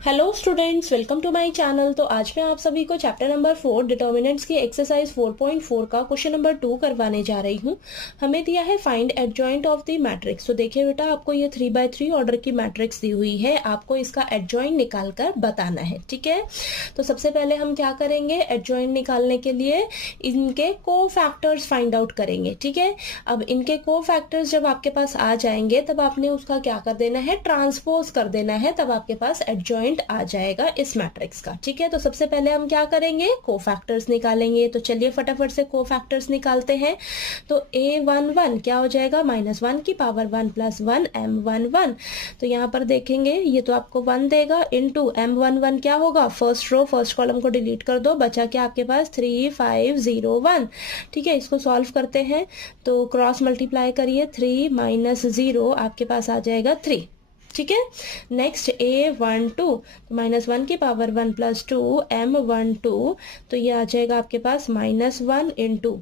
Hello students, welcome to my channel. तो आज मैं आप सभी को चैप्टर नंबर 4 डिटर्मिनेंट्स की एक्सरसाइज 4.4 का क्वेश्चन नंबर 2 करवाने जा रही हूँ। हमें दिया है find adjoint of the matrix. तो देखिए बेटा, आपको ये 3x3 ऑर्डर की मैट्रिक्स दी हुई है, आपको इसका एडजॉइंट निकाल कर बताना है। ठीक है, तो सबसे पहले हम क्या करेंगे, एडजॉइंट निकालने के लिए इनके को फैक्टर्स फाइंड आउट करेंगे। ठीक है, अब इनके को फैक्टर्स जब आपके पास आ जाएंगे तब आपने उसका क्या कर देना है, ट्रांसपोज कर देना है, तब आपके पास एडजॉइंट आ जाएगा इस मैट्रिक्स का। ठीक है, तो सबसे पहले हम क्या करेंगे, कोफैक्टर्स निकालेंगे। तो चलिए फटाफट से कोफैक्टर्स निकालते हैं। तो a11 क्या हो जाएगा, -1 की पावर 1 + 1 m11। तो यहाँ पर देखेंगे ये तो आपको 1 देगा, इनटू m11 क्या होगा, फर्स्ट रो फर्स्ट कॉलम को डिलीट कर दो, बचा क्या आपके पास 3501। ठीक है, इसको सॉल्व करते हैं तो क्रॉस मल्टीप्लाई करिए, 3 - 0 आपके पास आ जाएगा 3। ठीक है, नेक्स्ट a12 तो -1 की पावर 1 + 2 m12। तो ये आ जाएगा आपके पास -1 इंटू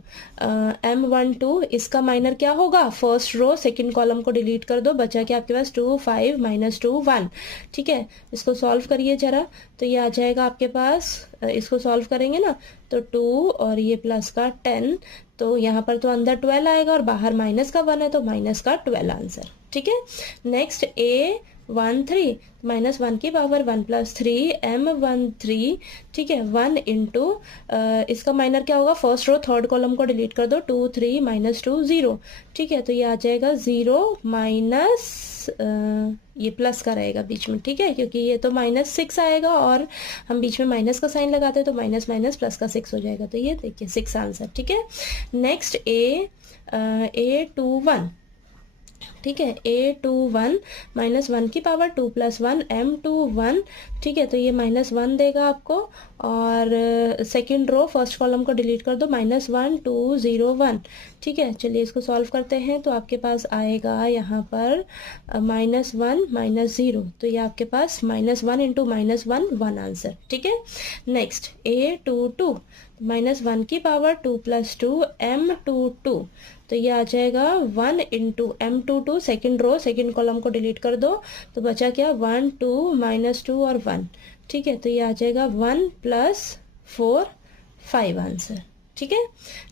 m12। इसका माइनर क्या होगा, फर्स्ट रो सेकंड कॉलम को डिलीट कर दो, बचा क्या आपके पास 2 5 - 2 1। ठीक है, इसको सॉल्व करिए जरा। तो ये आ जाएगा आपके पास, इसको सॉल्व करेंगे ना तो 2 और ये प्लस का 10, तो यहाँ पर तो अंदर 12 आएगा और बाहर माइनस का 1 है तो माइनस का 12 आंसर। ठीक है, नेक्स्ट a13 -1 की पावर 1 + 3 m13। ठीक है, 1 इंटू इसका माइनर क्या होगा, फर्स्ट रो थर्ड कॉलम को डिलीट कर दो, 2 3 - 2 0। ठीक है, तो ये आ जाएगा 0 माइनस ये प्लस का रहेगा बीच में। ठीक है, क्योंकि ये तो -6 आएगा और हम बीच में माइनस का साइन लगाते हैं तो माइनस माइनस प्लस का 6 हो जाएगा। तो ये देखिए 6 आंसर। ठीक है, नेक्स्ट a21। ठीक है, a21 -1 की पावर 2 + 1 m21। ठीक है, तो ये -1 देगा आपको और सेकंड रो फर्स्ट कॉलम को डिलीट कर दो, -1 2 0 1। ठीक है, चलिए इसको सॉल्व करते हैं तो आपके पास आएगा यहाँ पर -1 - 0। तो ये आपके पास -1 इंटू -1 1 आंसर। ठीक है, नेक्स्ट a22 -1 की पावर 2 + 2 m22। तो ये आ जाएगा 1 into m22 second row second column को डिलीट कर दो, तो बचा क्या 1 2 -2 और 1। ठीक है, तो ये आ जाएगा 1 + 4 5 आंसर। ठीक है,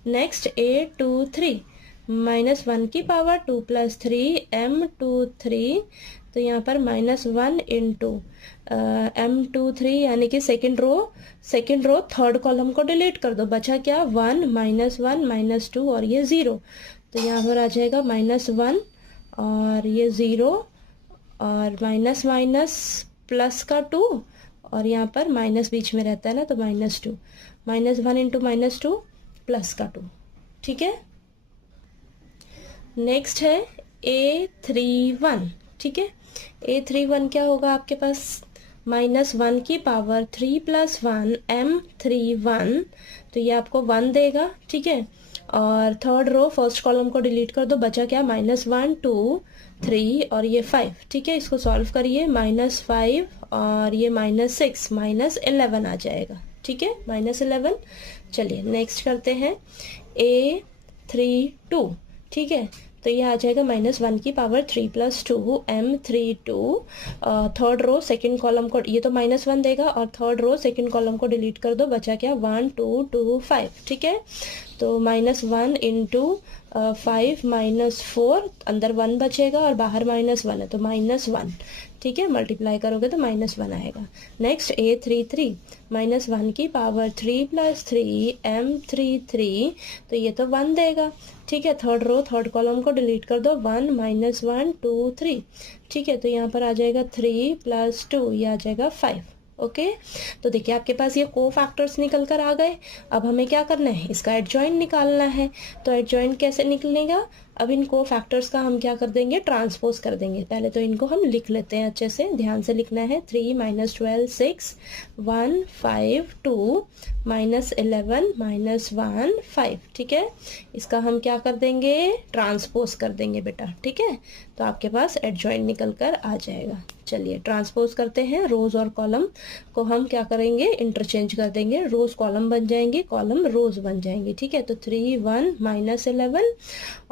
नेक्स्ट a23 -1 की पावर 2 + 3 m23। तो यहाँ पर -1 इंटू m23 यानी कि सेकेंड रो थर्ड कॉलम को डिलीट कर दो, बचा क्या 1 -1 - 2 और ये 0। तो यहाँ पर आ जाएगा -1 और ये 0 और माइनस माइनस प्लस का 2 और यहाँ पर माइनस बीच में रहता है ना तो -2, -1 इंटू -2 प्लस का 2। ठीक है, नेक्स्ट है a31। ठीक है, a31 क्या होगा आपके पास, -1 की पावर 3 + 1 m31। तो ये आपको 1 देगा। ठीक है, और थर्ड रो फर्स्ट कॉलम को डिलीट कर दो, बचा क्या -1 2 3 और ये 5। ठीक है, इसको सॉल्व करिए, -5 और ये -6 -11 आ जाएगा। ठीक है, -11। चलिए नेक्स्ट करते हैं a32। ठीक है, तो ये आ जाएगा -1 की power 3 + 2 m32। Third row second column को, ये तो -1 देगा और थर्ड रो सेकंड कॉलम को डिलीट कर दो, बचा क्या 1 2 2 5। ठीक है, तो -1 इंटू 5 -4, अंदर 1 बचेगा और बाहर -1 है तो -1। ठीक है, मल्टीप्लाई करोगे तो -1 आएगा। नेक्स्ट a33 -1 की पावर 3 + 3 m33। तो ये तो 1 देगा। ठीक है, थर्ड रो थर्ड कॉलम को डिलीट कर दो, 1 -1 2 3। ठीक है, तो यहाँ पर आ जाएगा 3 + 2, ये आ जाएगा 5। ओके, तो देखिए आपके पास ये को फैक्टर्स निकल कर आ गए। अब हमें क्या करना है, इसका एडजॉइंट निकालना है। तो एडजॉइंट कैसे निकलेगा, अब इन को फैक्टर्स का हम क्या कर देंगे, ट्रांसपोज कर देंगे। पहले तो इनको हम लिख लेते हैं, अच्छे से ध्यान से लिखना है। 3 - 12 6 1 5 2 -11 -1 5। ठीक है, इसका हम क्या कर देंगे, ट्रांसपोज कर देंगे बेटा। ठीक है, तो आपके पास एडजॉइंट निकल कर आ जाएगा। चलिए ट्रांसपोज करते हैं, रोज और कॉलम को हम क्या करेंगे, इंटरचेंज कर देंगे, रोज कॉलम बन जाएंगे, कॉलम रोज बन जाएंगे, ठीक है। तो 3 1 -11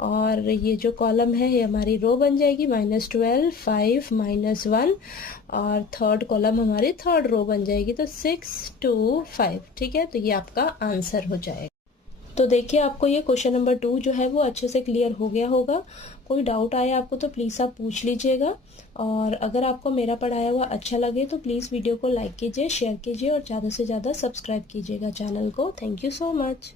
और ये जो कॉलम है ये हमारी रो बन जाएगी, -12 5 -1 और थर्ड कॉलम हमारी थर्ड रो बन जाएगी, तो 6 2 5, ठीक है। तो ये आपका आंसर हो जाएगा। तो देखिए आपको ये क्वेश्चन नंबर 2 जो है वो अच्छे से क्लियर हो गया होगा। कोई डाउट आया आपको तो प्लीज़ आप पूछ लीजिएगा, और अगर आपको मेरा पढ़ाया हुआ अच्छा लगे तो प्लीज़ वीडियो को लाइक कीजिए, शेयर कीजिए और ज़्यादा से ज़्यादा सब्सक्राइब कीजिएगा चैनल को। Thank you so much.